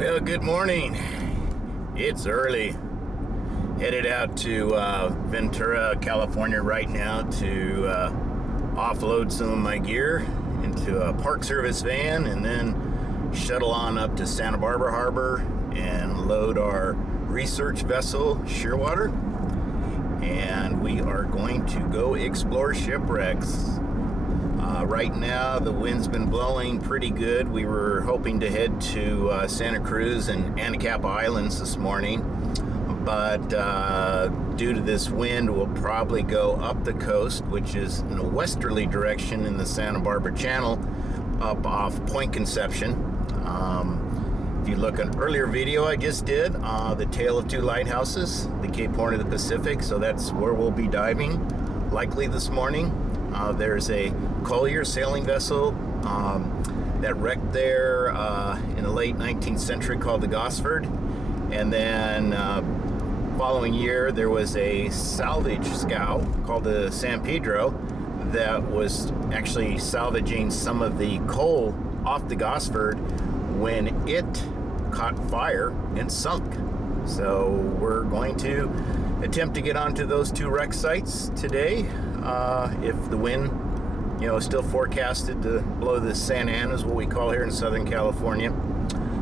Well, good morning. It's early. Headed out to Ventura, California right now to offload some of my gear into a Park Service van and then shuttle on up to Santa Barbara Harbor and load our research vessel, Shearwater. And we are going to go explore shipwrecks. Right now, the wind's been blowing pretty good. We were hoping to head to Santa Cruz and Handycam Islands this morning, but due to this wind, we'll probably go up the coast, which is in a westerly direction in the Santa Barbara Channel, up off Point Conception. If you look at an earlier video I just did, the Tale of Two Lighthouses, the Cape Horn of the Pacific, so that's where we'll be diving, likely this morning. There's a collier sailing vessel that wrecked there in the late 19th century called the Gosford. And then following year, there was a salvage scow called the San Pedro that was actually salvaging some of the coal off the Gosford when it caught fire and sunk. So we're going to attempt to get onto those two wreck sites today. If the wind, is still forecasted to blow the Santa Ana, is what we call here in Southern California.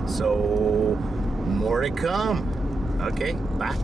So more to come. Okay, bye.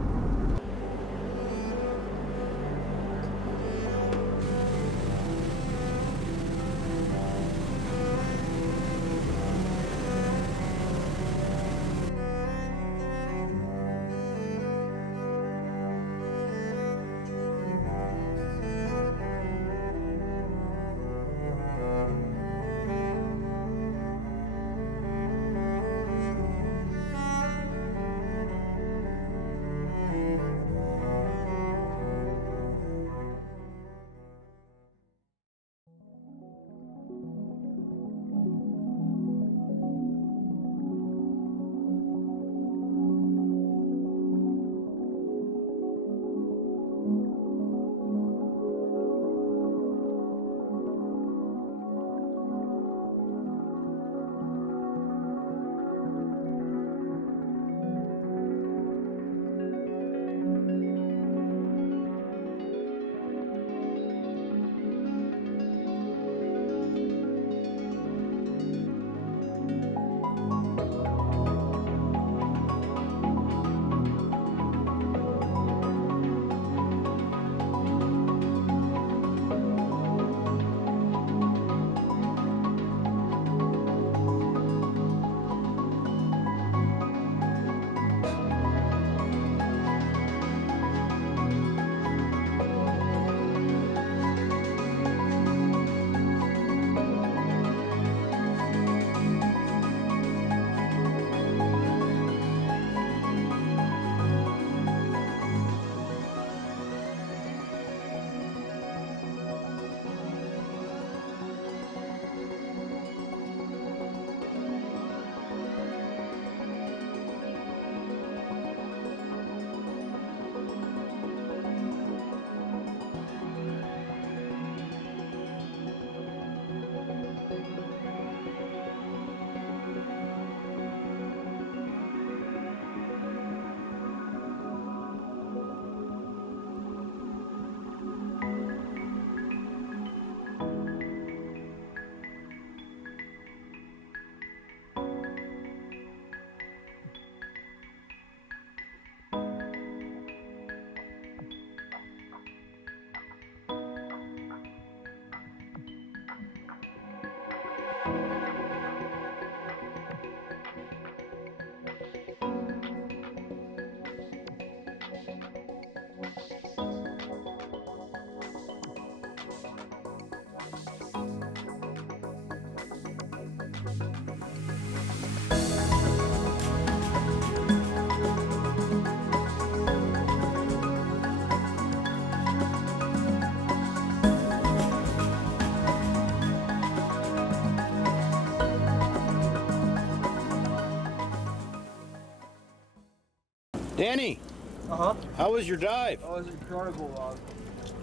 Danny, how was your dive? Oh, it was incredible.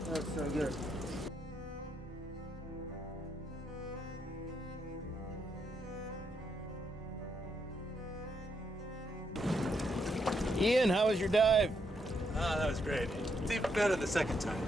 That was so good. Ian, how was your dive? Ah, that was great. It's even better the second time.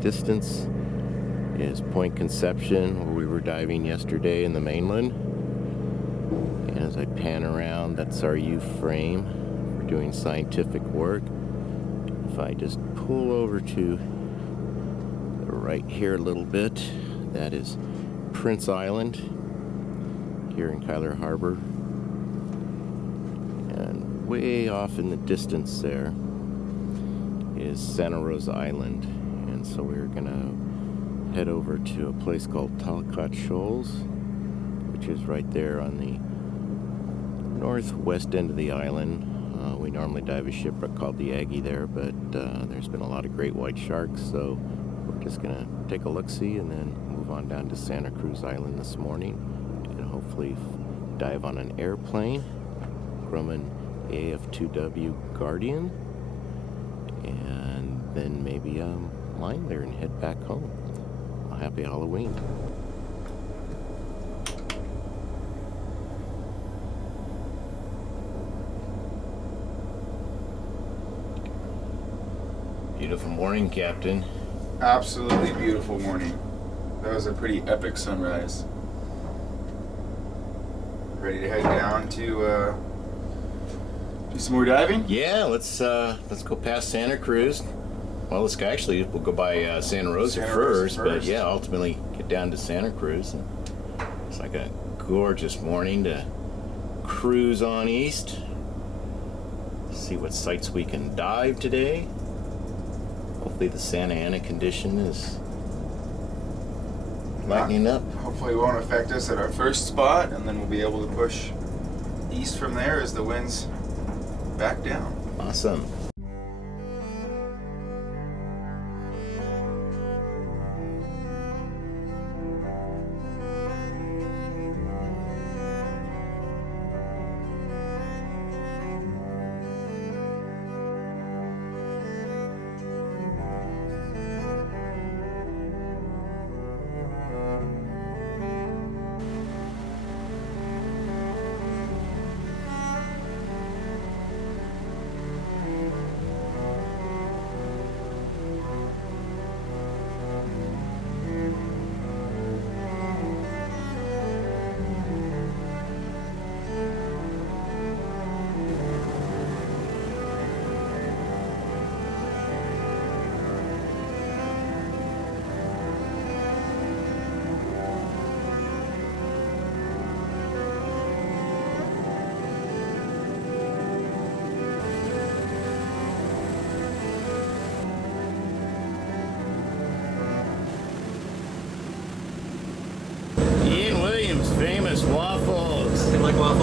Distance is Point Conception, where we were diving yesterday in the mainland. And as I pan around, that's our U frame. We're doing scientific work. If I just pull over to the right here a little bit, that is Prince Island here in Kyler Harbor. And way off in the distance there is Santa Rosa Island. And so we're gonna head over to a place called Talcott Shoals, which is right there on the northwest end of the island. We normally dive a shipwreck called the Aggie there, but there's been a lot of great white sharks, so we're just gonna take a look-see and then move on down to Santa Cruz Island this morning and hopefully dive on an airplane, Grumman AF2W Guardian, and then maybe line there and head back home. Well, happy Halloween. Beautiful morning, Captain. Absolutely beautiful morning. That was a pretty epic sunrise. Ready to head down to do some more diving? Yeah, let's go past Santa Cruz. Well, let's actually we'll go by Santa Rosa first, but yeah, ultimately get down to Santa Cruz. And it's like a gorgeous morning to cruise on east. See what sites we can dive today. Hopefully the Santa Ana condition is lightening up. Hopefully it won't affect us at our first spot, and then we'll be able to push east from there as the winds back down. Awesome.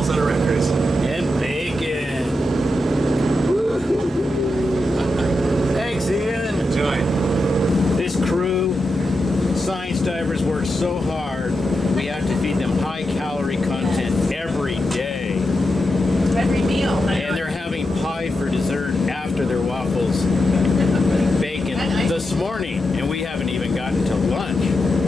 wheels on a wreck race. And bacon. Thanks, Ian. Enjoy. This crew, science divers, work so hard. We have to feed them high-calorie content every day. Every meal. And they're having pie for dessert after their waffles. Bacon this morning, and we haven't even gotten to lunch.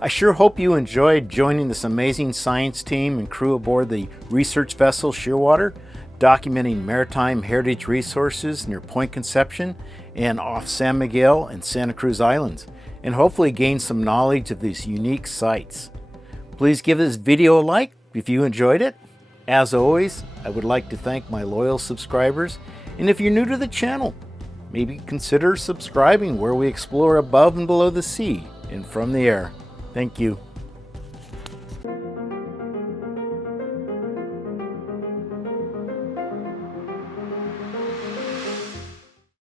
I sure hope you enjoyed joining this amazing science team and crew aboard the research vessel Shearwater, documenting maritime heritage resources near Point Conception and off San Miguel and Santa Cruz Islands, and hopefully gain some knowledge of these unique sites. Please give this video a like if you enjoyed it. As always, I would like to thank my loyal subscribers, and if you're new to the channel, maybe consider subscribing, where we explore above and below the sea and from the air. Thank you.